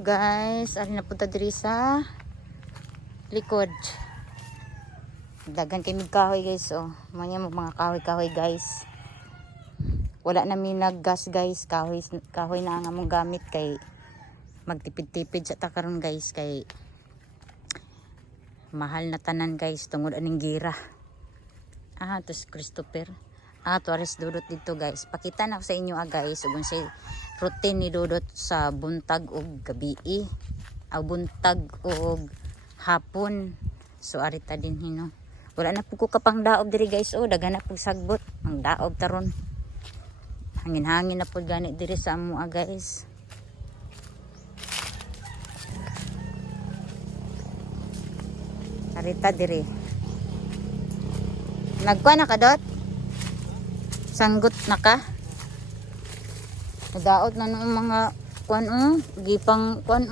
Hello guys, ari na punta diri sa likod. Dagan kay mig kahoy guys, oh. Manya mo mga kahoy guys. Wala na mi naggas guys, kahoy na ang among gamit kay magtipid-tipid sa takaron guys kay mahal na tanan guys tungod aning gira. Tos Christopher. Tuares Dudot dito guys. Pakita na ko sa inyo guys ug unsay routine ni Dudot sa buntag ug gabi. Buntag ug hapon. So arita din hino. Wala na pud ko kapang daob diri guys. Daghan na pud sagbot ang daob taron. Hangin-hangin na pud gani diri sa amo guys. Arita diri. Nagkuha na ka Dot? Sanggot na ka? Nadaot na ng mga kuan gipang kuan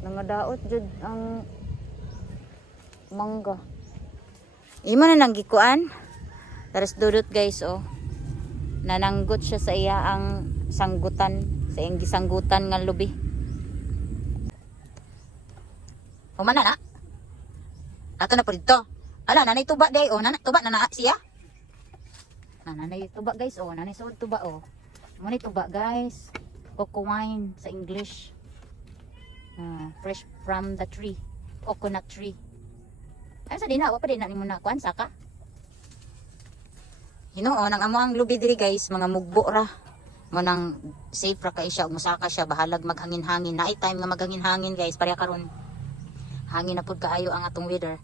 nangadaot jud ang mangga. Imo na nang gikuan. Tares Dudot guys nananggot siya sa iya ang sanggutan, sa iyang gisanggutan nga lubi. Humana na. Ato na po dito. Ala nanay tuba day nanay tuba na siya. Nanay tuba guys nanay sud tuba Manay tuba guys. Cocoa wine sa English. Fresh from the tree. Coconut tree. Ay sa dina wa pa din na nimo na kuan saka. Hinuon ang amo ang lubi diri guys, mga mugbo ra. Manang safe ra kay siya, musaka siya bahalag maghangin-hangin. Night time nga maghangin-hangin guys, pareha karon. Hangin na pud kaayo ang atong weather.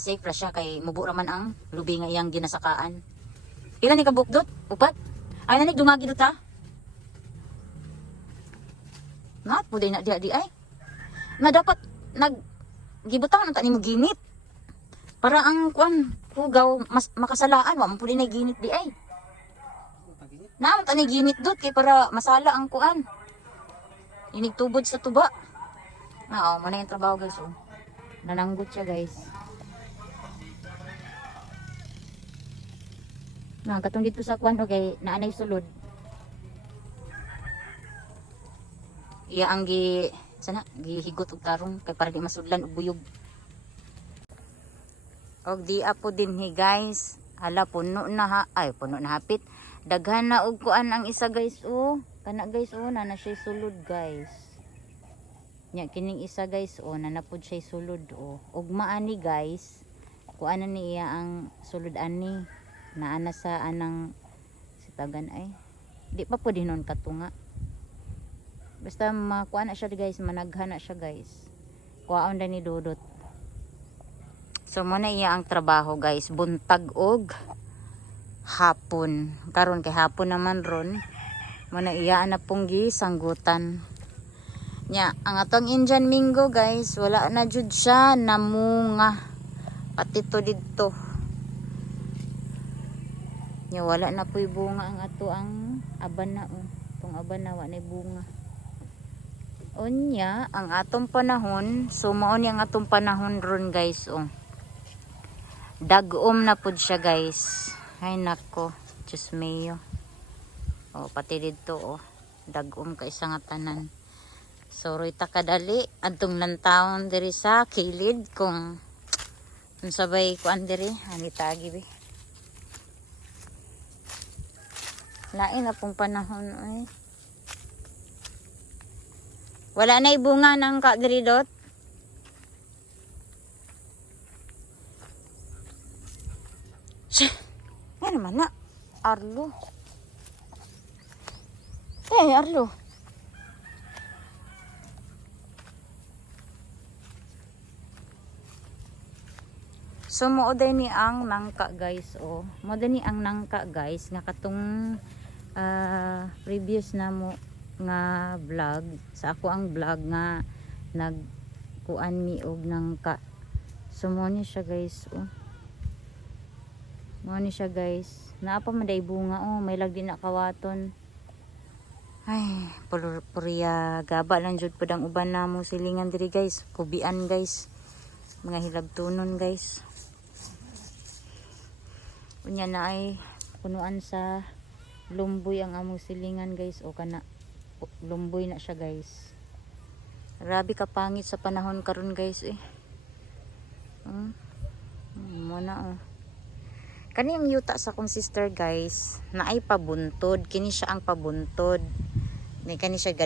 Safe ra siya kay mubo ra man ang lubi nga iyang ginasakaan. Pila ni ka bukdot? Upat? Ay nanig dumagi dot ha? Nga po na di ay. Nga dapat gibutang ang tani mo ginit. Para ang kuan pugaw mas makasalaan wa man pud na ginit di ay. Naam tani ginit dot kay para masala ang kuan. Inig tubod sa tuba. Mo na yung trabaho guys Nananggot siya guys. Katong dito sa kwan kay naanay sulod. Iya ang gihigot og tarong kay para di masudlan og buyog. Og di apo dinhi guys. Hala puno na puno na hapit. Daghan na og kuan ang isa guys Kana guys na siya sulod guys. Nya kining isa guys nanapod siya sulod Ugma ani guys. Kuan na niya ang sulod ani. Naana sa anang sitagan ay di pa pwede nun katunga basta makuha na siya guys, managhan na siya guys, kuhaon na ni Dudot. So muna iya ang trabaho guys, buntag og hapon. Karon kay hapon naman ron muna iya na pong gisanggutan nya ang atong Indian Mingo guys, wala na jud siya namunga pati to didto. Nya wala na po'y bunga ang ato ang aban na Itong aban na wala na bunga. Unya ang atong panahon, so maon ang atong panahon ron guys Dagom na pud siya guys. Ay nako, Diyos mayo. Pati dito dagom ka isa nga tanan. So roy ta kadali adtong lantawon diri sa kilid kung sabay kuan diri ani tagi be. Lain na pong panahon Wala na ibunga ng kagridot. Yan naman na. Arlo. Arlo. So mo ni ang nangka guys mo ni ang nangka guys nga katong previous na mo nga vlog sa ako ang vlog nga nagkuan mi og nangka. So mo ni siya guys mo ni siya guys. Naa pa maday bunga may lagdi na kawaton. Ay purya gaba lang jud pud ang uban namo silingan diri guys. Kubian guys. Mga hilabtunon guys. Unya na ay punuan sa lumboy ang among silingan guys kana lumboy na siya guys. Grabe ka pangit sa panahon karon guys eh. Muna oh. Kani yung yuta sa kong sister guys, na ay pabuntod, kini siya ang pabuntod. Ni kani siya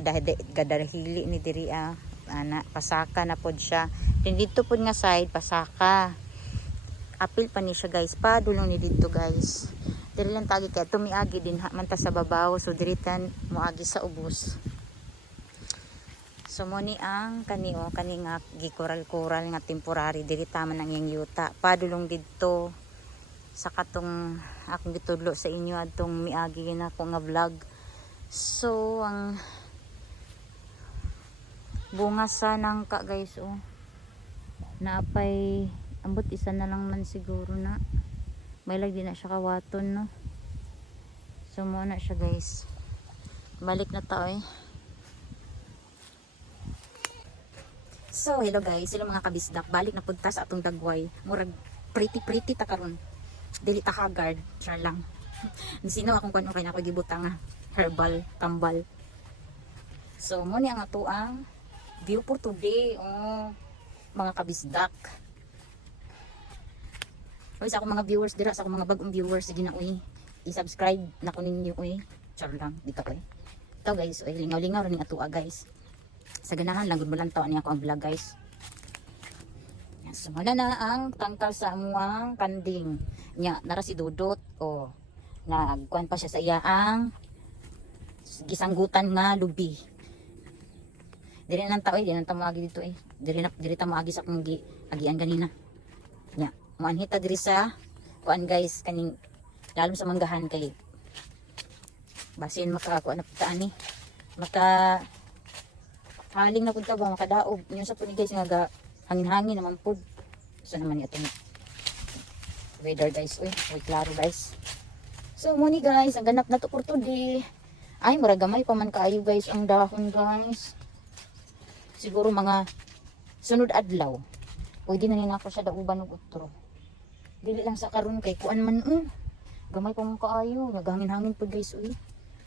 gadarhili ni diri ana pasaka na pod siya. Din dito pod nga side pasaka. Apil pa ni siya guys, padulong ni dito guys. Diri lang tagi kay tumiagi din man ta sa babaw, so diri tan moagi sa ubos. So mo ni ang kani nga gikoral-koral nga temporary diri taman ang yang yuta. Padulong didto sa katong akong gitudlo sa inyo adtong miagi na ko nga vlog. So ang bunga sa nangka guys naapay ambot isa na lang man siguro na. May lagi na siya kawaton no. So mo na siya guys. Balik na tao eh. So hello guys, sila mga kabisdak, balik na punta sa atong dagway. Murag pretty ta karon. Dili ta haggard, char lang. Sino akong kuno kay nako gibutang nga herbal kambal. So mo ni ang atuang view for today mga kabisdak. Oy sa akong mga viewers dira, sa akong mga bagong viewers sige na uy, i-subscribe na ko ninyo uy. Char lang dito uy. Ito guys, uy lingaw-lingaw ning atua guys. Sa ganahan lang gud mo lang taw niya ako ang vlog guys. Sumala na ang tangkal sa amuang kanding nya nara si Dudot nagkuan pa siya sa iyaang gisanggutan nga lubi. Diri nang tao di nang tamo agi dito diri ta moagi sa kung agian ganina nya moanhita diri sa kuan guys kaning lalom sa manggahan kay basin makakuan na pita ani maka haling na pud ka ba makadaog yun sa pud guys nga hangin-hangin naman po. So naman ito weather guys. Uy, klaro guys. So muni guys, ang ganap na to for today. Ay, muragamay pa man kaayo guys ang dahon guys. Siguro mga sunod adlaw. Pwede na nina ako siya dauban og utro. Dili lang sa karon kay kuan man gamay pa man kaayo. Naghangin-hangin po guys. Uy,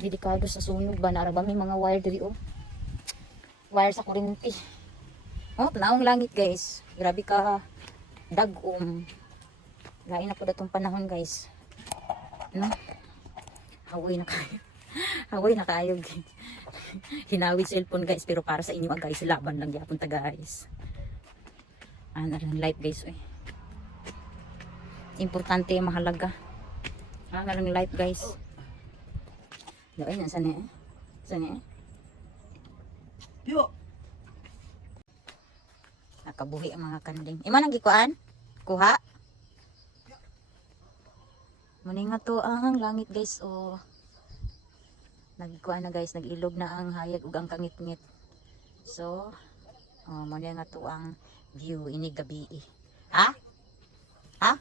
dedikado sa sunog ba nara ba may mga wire diri wire sa kuryente. Naong langit guys. Grabe ka dagom. Lain na po datong panahon guys. No? Hawoy na kayo. Hawoy na kayo. Hinawid cellphone guys. Pero para sa inyo guys. Laban lang yapon ta guys. Ano lang light guys. Importante mahalaga. Ano lang light guys. Ay, nasan eh? Saan eh? Yo! Nakabuhi ang mga kanding. Ima nang gikuan? Kuha? Muni nga to ang langit guys. Nagkuan na guys. Nagilog na ang hayag ug ang kangit-ngit. So, muni nga to ang view ini gabi. Ha? Ha?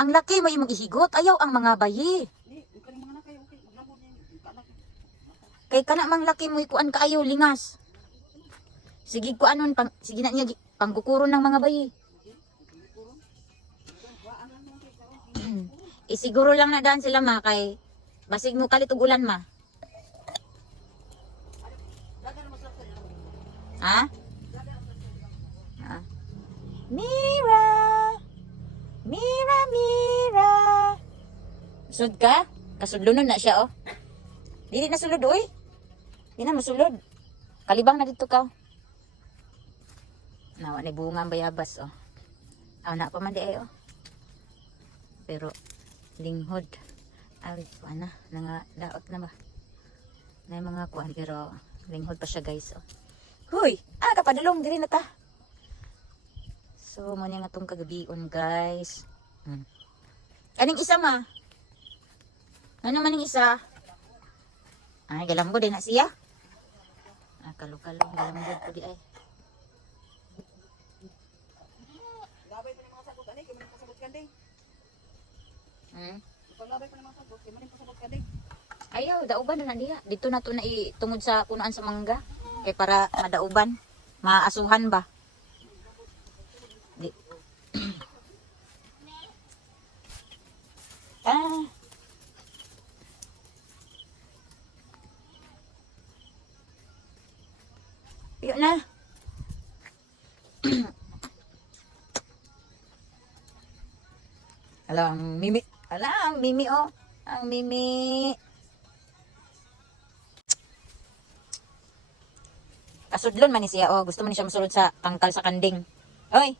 Ang laki may magihigot. Ayaw ang mga bayi. Kay kana mang laki mo ikuan kaayo lingas. Sige ko anon sige na niya pangkukuron ng mga bayi. Isiguro lang na daan sila ma kay basig mo kalit og ulan ma. Ha? Mira. Mira, Mira. Sud ka? Kasudlunon na siya Dili na sulod oy. Di na masulod. Kalibang na dito ka. Nawa ni bunga ang bayabas na pa man di ay pero linghod ay ana nga daot na ba na mga kuan pero linghod pa siya guys huy kapadulong diri na ta. So mo ni nga tong kagabion guys. Kaning isa ma ano man ning isa ay galambod din na siya kalukalo galambod po di ay. Ayaw, dauban na niya. Dito na to na itungod sa punaan sa mangga. Kay para madauban. Maasuhan ba? Di. Yun na. Ala, ang Mimi. Ala, ang Mimi, oh. Ang Mimi. Kasudlon man ni siya, oh. Gusto man ni siya masulod sa tangkal sa kanding. Oy,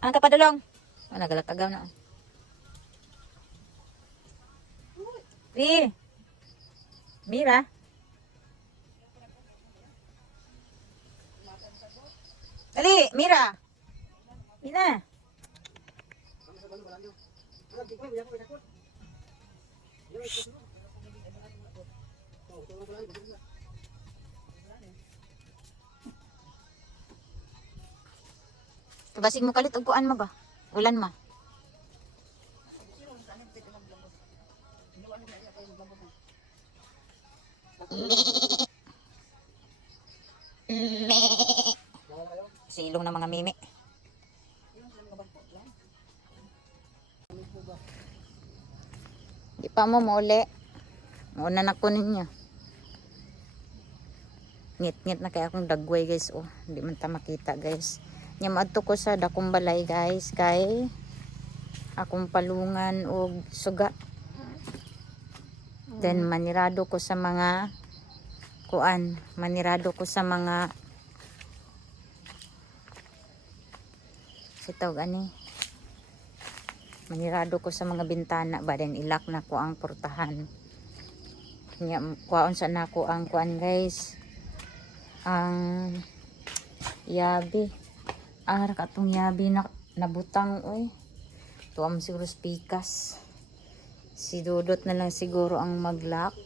ang kapadulong. Oh, nagalatagaw na, oh. Mira. Dali, Mira. Mira. Kabasig mo kalit og kuan ma ba? Ulan ma. Silong ng mga mimi. Di pa mo muli. Muna na ko ninyo. Ngit-ngit na kaya akong dagway guys. Oh, hindi man ta makita guys. Nya maadto ko sa dakong balay guys kay akong palungan og suga. Then manirado ko sa mga kuan, manirado ko sa mga sitaw ani. Manirado ko sa mga bintana ba then ilak na ko ang portahan. Nya kuaon sa nako ang kuan guys. Ang yabi. Katong yabi na nabutang oy. Tuam siguro spikas. Si Dudot na lang siguro ang mag-lock.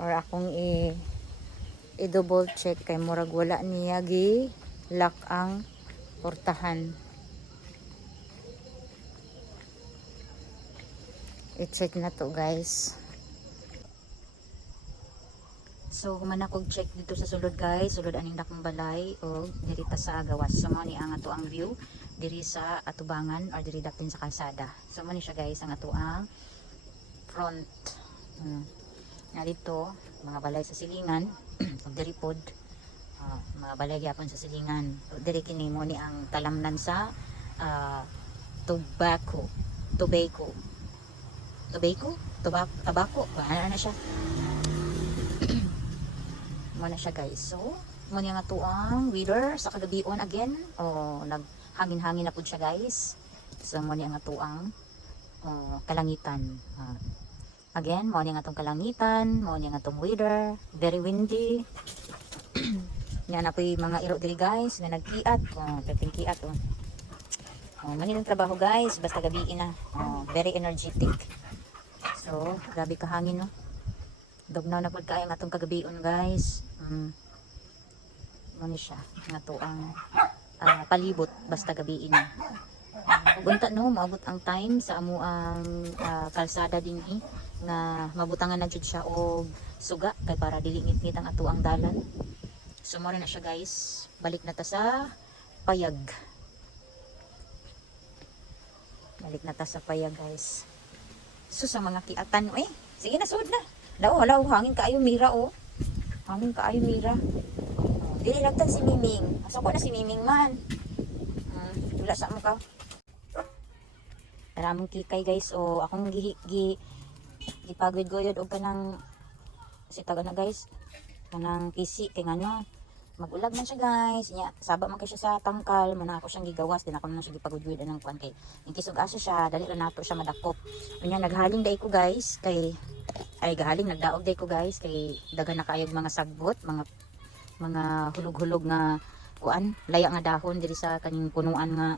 Or akong i-double check kay murag wala niya gi-lock ang portahan. I-check na to guys. So human akong check dito sa sulod guys, sulod aning dakong balay o diri ta sa gawas. So mo ni ang ato ang view diri sa atubangan or diri daplin sa kalsada. So mo ni siya guys ang ato ang front. Nga dito mga balay sa silingan, diri pod mga balay gyapon sa silingan. Diri kini mo ni ang talamnan sa tobacco. Tabako. Ano na siya? Mo na siya guys. So, mo niya nga to ang weather sa kagabion again. Naghangin-hangin na pud siya guys. So, mo niya nga to ang kalangitan. Again, mo niya nga tong kalangitan, mo niya nga tong weather, very windy. Yan na po yung mga iro diri guys na nagkiat. Pwedeng kiat. Maninong trabaho guys, basta gabiin na. Very energetic. So, grabe kahangin no. Dugnaw na pud kaayo nga tong kagabion guys. Mo ni siya nga to ang palibot basta gabiin na. Unta no maabot ang time sa amo ang kalsada dinhi nga mabutangan na jud siya og suga kay para dili ngit-ngit ang ato ang dalan. So mo na siya guys. Balik na ta sa payag. Guys. So sa mga kiatan sige na sud na. Law hangin kaayo Mira Hangin kaayo Mira. Dili nagtag si Miming. Asa ko na si Miming man. Wala sa mo ka. Maraming kikay guys akong gipagod-goyod og kanang sitaga na guys. Kanang PC kay ngano magulag man siya guys. Nya saba man kay siya sa tangkal, man ako siyang gigawas din ako man siya gipagod-goyod anang kuan kay in kisog asa siya dali ra nato siya madakop. Unya naghaling day ko guys kay gahaling nagdaog day ko guys kay daghan na kaayog mga sagbot, mga hulog-hulog nga kuan, laya nga dahon diri sa kaning punuan nga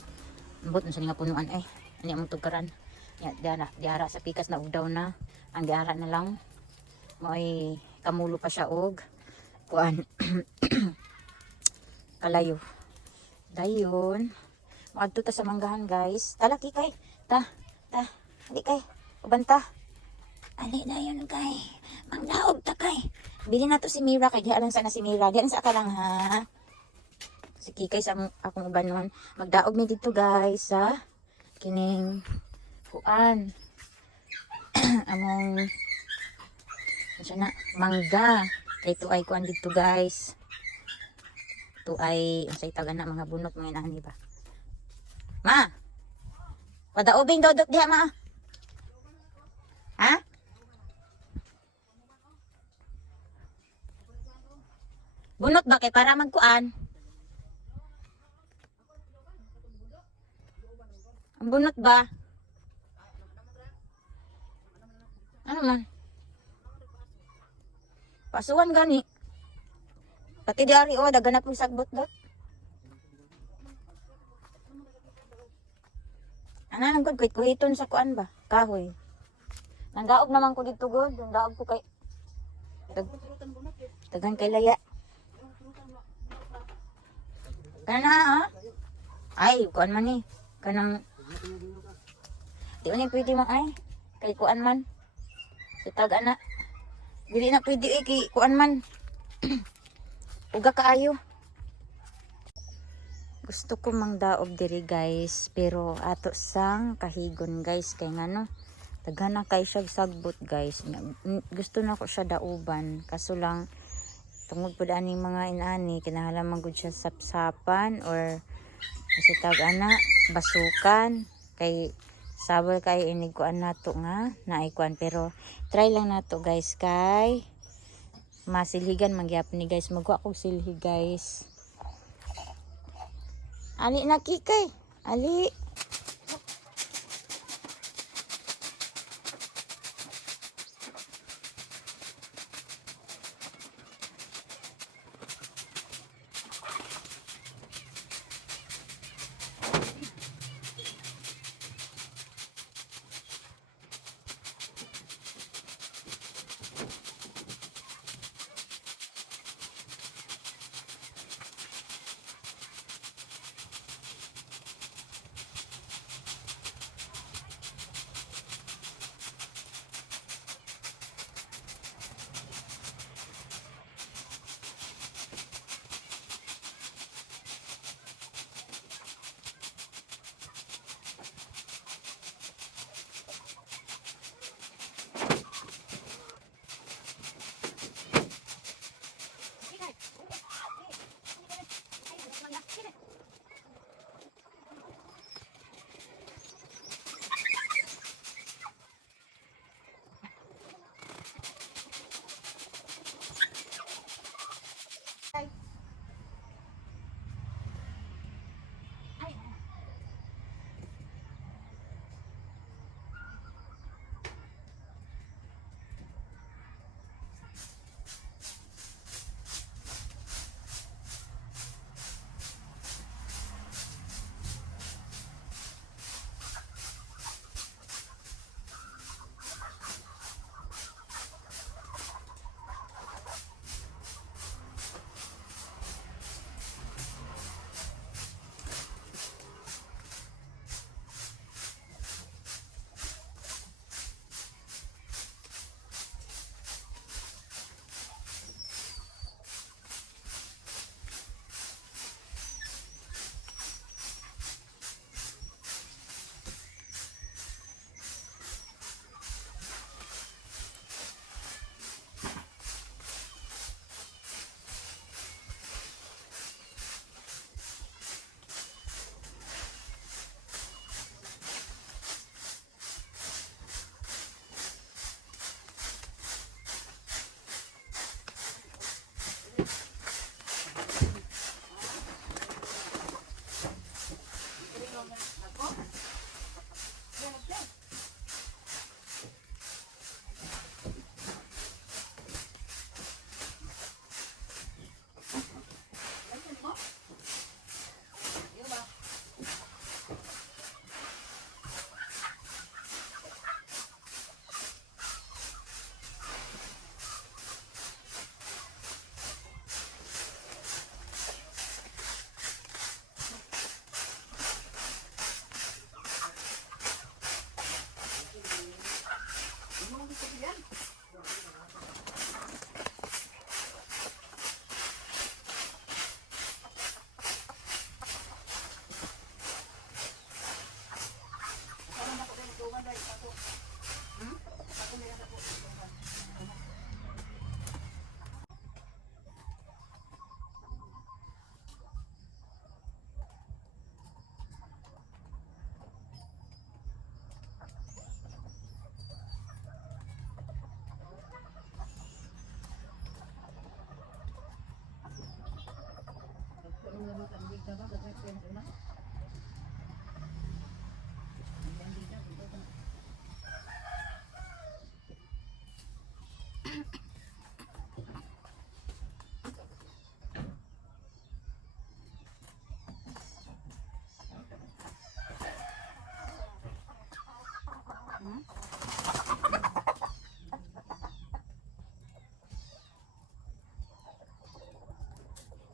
ambot unsa nga punuan ani among tugkaran. Ya diara sa pikas na ugdaw na. Ang diara na lang moy kamulo pa siya og kuan kalayo. Dayon maadto ta sa manggahan guys. Talaki kay ali kay ubanta. Ali dayon kay mangdaog ta kay. Bili na to si Mira kay diha lang sana si Mira. Diyan sa kalang ha. Si Kikay sa akong ubanon. Magdaog mi dito guys sa kining kuan. Among mangga. Kay ito ay kuan dito guys. Ito ay unsay tawag na mga bunot mga inani ba. Ma. Padaubing dodot diha ma. Ha? Bunot ba kay para magkuan? Ang bunot ba? Ano man? Pasuwan gani. Pati diari o daganap mo sagbot dot. Ana nang gud kuhiton sa kuan ba? Kahoy. Nangdaog naman ko dito god, nangdaog ko kay Dagan kay laya. Kana ha? Ay, kuan man ni. Kanang di man pwede man ay. Kay kuan man. Sitag ana. Dili na pwede kay kuan man. Uga kaayo. Gusto ko mang daog diri guys, pero ato sang kahigon guys kay ngano. Daghan na kay siya sagbot guys. Gusto na ko siya dauban kaso lang tungod pud ani mga inani kinahanglan gud siya sapsapan or sitag ana basukan kay sabol kay inig kuan nato nga naay kuan pero try lang nato guys kay masilhigan mangyapon ni guys magwa kog silhi guys. Ali na kikay. Ali.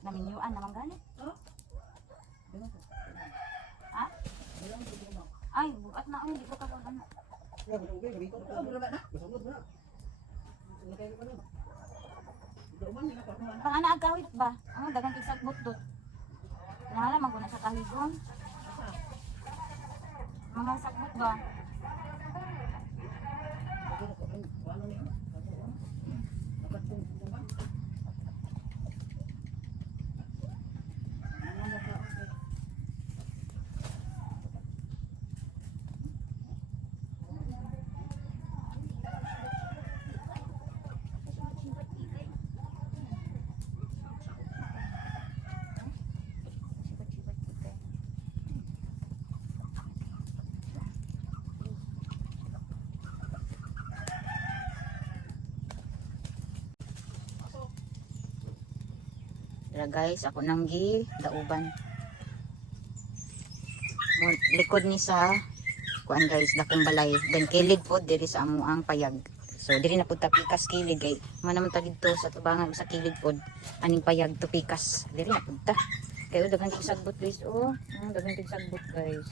Naminyuan naman gani. Ha? Ay, bukat na ano, dito ka ba ano? Pang ana agawit ba? Ano, dagang isagbot dot. Nahala, maguna sa kahigon. Mga sagbot ba? Tara guys, ako nang dauban. Likod ni sa kuan guys, dakong balay. Then kilid po diri sa amuang payag. So diri na pud ta pikas kilid kay manaman ta dito sa tubangan sa kilid pod aning payag to pikas. Diri na pud ta. Kay daghan kig sagbot guys. Daghan kig sagbot guys.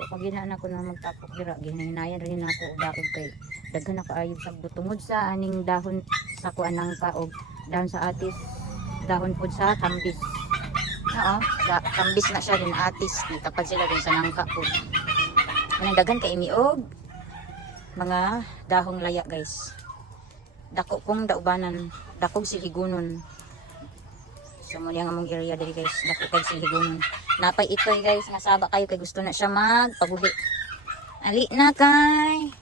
Pag ginaan ako na magtapok dira, ginahinayan rin ako daog kay daghan na kaayo sagbot tungod sa aning dahon sa kuan ng kaog. Dahon sa atis, dahon po sa kambis. Oo, kambis na siya din atis. Tapad sila din sa nangka po. Anong daghan kay imiog mga dahong laya guys. Dako kong daubanan, dakog siligunon. So mo yang among area diri guys, dako kay siligunon. Napay itoy guys, nga saba kayo kay gusto na siya magpabuhi. Ali na kay.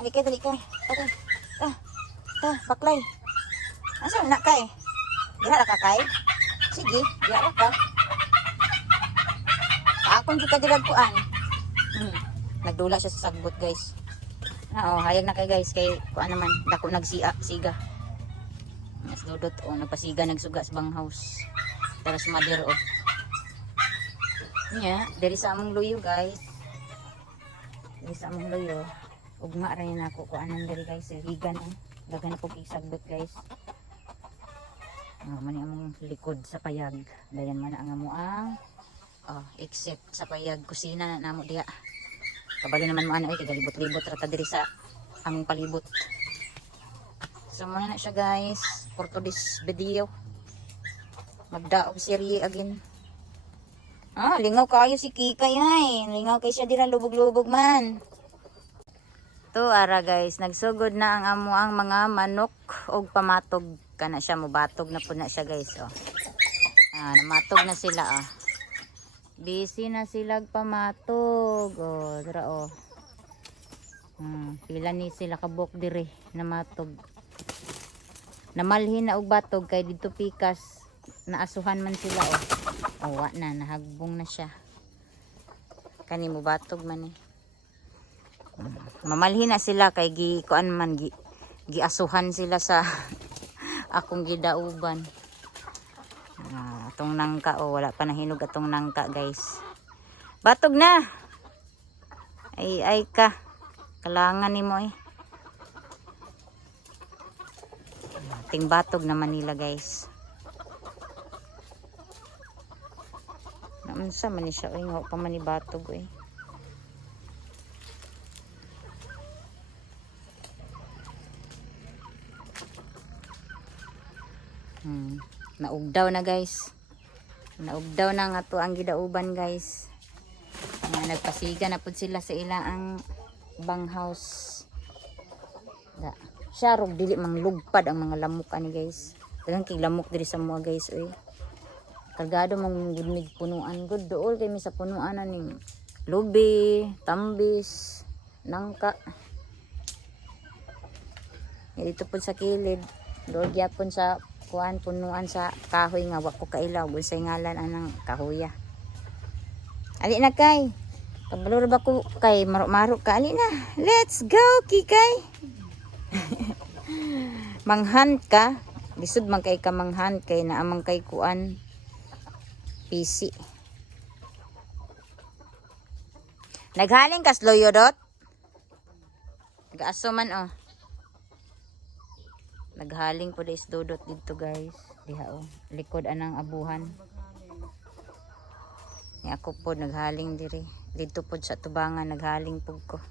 Ali kay dali kay. Baklay. Asa na kay? Dira ka kay? Sige, dira ka. Akong kita diragpuan. Nagdula siya sa sagbot guys. Hayag na kay guys kay kuan naman dako nagsiga. Mas dudot nagpasiga nagsuga sa bang house. Tara sumadir diri sa among luyo guys. Diri sa among luyo. Ugma ra na ako kuanan diri guys, higan dagan ko isagbot guys. Mani among likod sa payag. Dayan man ang amuang except sa payag kusina namo diha. Kabalo naman mo ana kay galibot-libot ra ta diri sa among palibot. So muna na siya guys for today's video. Magdaog serye again. Lingaw kayo si Kikay ay. Lingaw kay siya dira lubog-lubog man. To ara guys, nagsugod na ang amuang mga manok og pamatog kana siya mobatog na pud na siya guys namatog na sila busy na sila pamatog dira pila ni sila kabok dire namatog namalhin na og batog kay dito pikas naasuhan man sila wa na nahagbong na siya kani mo batog man mamalhin na sila kay kuan man giasuhan sila sa akong gidauban. Atong nangka wala pa nahinog atong nangka guys. Batog na. Ay ka. Kalangan nimo Ting batog naman nila guys. Naunsa man ni siya nga pa man ni batog Naugdaw na guys. Naugdaw na nga to ang gidauban guys. Nagpasiga na pud sila sa ilang bang house. Siya rog dili mang lugpad ang mga lamok ani guys. Daghang kay lamok diri sa mua guys Kargado mong gudmig punuan gud dool kay mi sa punuan ning lubi, tambis, nangka. Dito pud sa kilid. Dool gyapon sa kuan punuan sa kahoy nga wa ko kailaw unsay ngalan anang kahoya. Ali na kay. Kabalor ba ko kay maro-maro ka ali na. Let's go Kikay. Manghan ka. Lisod man kay ka manghan kay naamang kay kuan PC. Naghaling kas loyo dot. Gaaso man Naghaling po is dudot dito guys. Diha oh. Likod anang abuhan. Ni ako po naghaling diri. Dito po sa tubangan naghaling po ko.